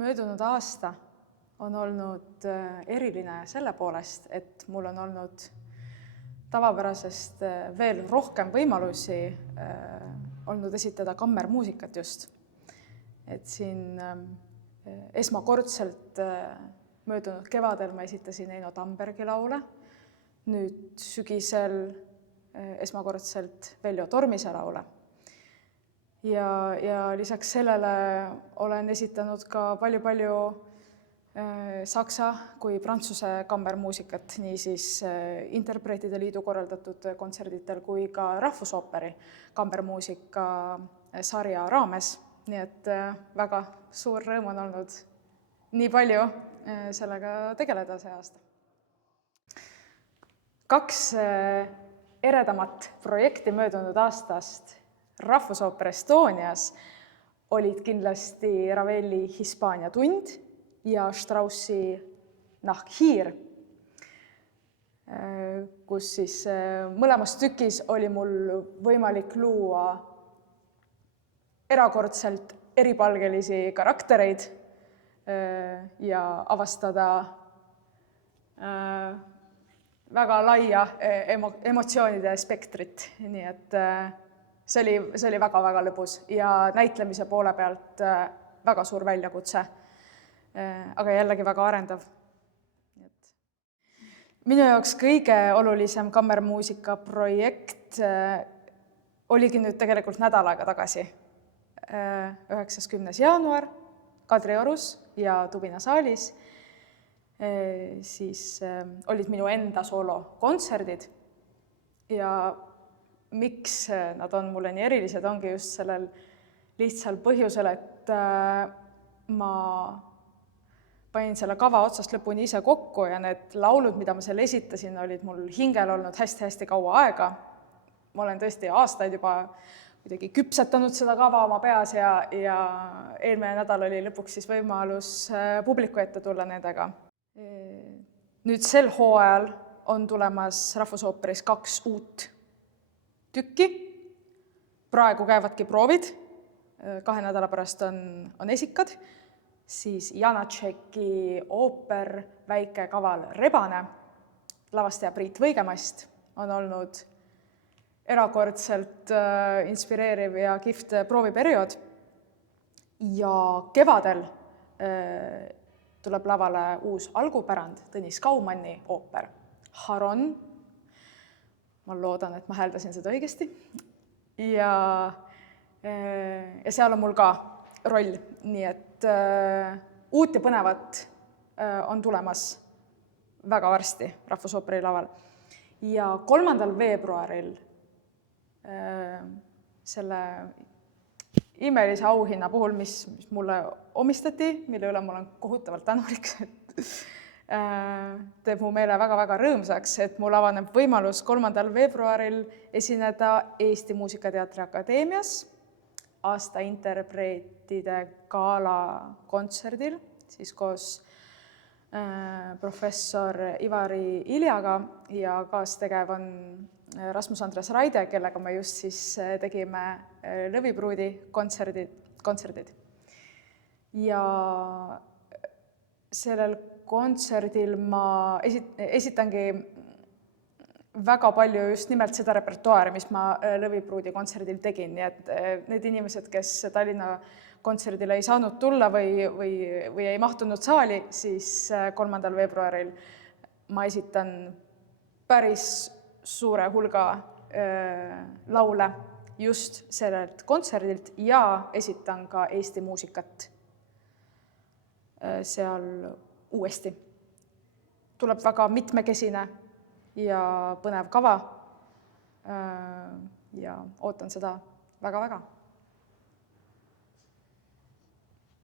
Möödunud aasta on olnud eriline selle poolest, et mul on olnud tavapärasest veel rohkem võimalusi olnud esitada kammermuusikat just. Et siin esmakordselt möödunud kevadel ma esitasin Eino Tambergi laule, nüüd sügisel esmakordselt Veljo Tormise laule. Ja lisaks sellele olen esitanud ka palju saksa kui prantsuse kammermuusikat, nii siis Interpreetide Liidu korraldatud kontserditel kui ka Rahvusooperi kammermuusika sarja raames. Nii et väga suur rõõm on olnud nii palju sellega tegeleda see aasta. 2 eredamat projekti möödunud aastast Rahvusooper Estonias olid kindlasti Raveli Hispaania tund ja Straussi Nahkhiir, kus siis mõlemas tükis oli mul võimalik luua erakordselt eripalgelisi karaktereid ja avastada väga laia emotsioonide spektrit, nii et see oli väga lõbus ja näitlemise poole pealt väga suur väljakutse, aga jällegi väga arendav. Minu jaoks kõige olulisem kammermuusika projekt oligi nüüd tegelikult nädal aega tagasi, 9. jaanuar Kadriorus ja Tubina saalis. Siis olid minu enda soolokontserdid ja miks nad on mulle nii erilised, ongi just sellel lihtsal põhjusel, et ma panin selle kava otsast lõpuni ise kokku ja need laulud, mida ma seal esitasin, olid mul hingel olnud hästi kaua aega. Ma olen tõesti aastaid juba kuidagi küpsetanud seda kava oma peas ja eelmine nädal oli lõpuks siis võimalus publiku ette tulla nendega. Nüüd sel hooajal on tulemas Rahvusooperis 2 uut tükki. Praegu käivadki proovid, 2 nädala pärast on esikad, siis Janaceki ooper Väike kaval rebane, lavastaja Priit Võigemast on olnud erakordselt inspireeriv ja kihvt prooviperiood. Ja kevadel tuleb lavale uus algupärand, Tõnis Kaumanni ooper Haron. Ma loodan, et ma hääldasin seda õigesti. Ja seal on mul ka roll, nii et uut ja põnevat on tulemas väga varsti Rahvusooperi laval. Ja 3. veebruaril selle imelise auhinna puhul, mis mulle omistati, mille üle ma olen kohutavalt tänulik, teeb mu meele väga rõõmsaks, et mul avaneb võimalus 3. veebruaril esineda Eesti Muusikateatri Akadeemias aasta interpreetide gala kontserdil, siis koos professor Ivari Iljaga ja kaastegev on Rasmus Andres Raide, kellega me just siis tegime Lõvipruudi kontserdid. Ja sellel kontserdil ma esitangi väga palju just nimelt seda repertuaari, mis ma Lõvipruudi kontserdil tegin, nii et need inimesed, kes Tallinna kontserdile ei saanud tulla või ei mahtunud saali, siis 3. veebruaril ma esitan päris suure hulga laule just sellelt kontserdilt ja esitan ka Eesti muusikat seal uuesti. Tuleb väga mitmekesine ja põnev kava ja ootan seda väga.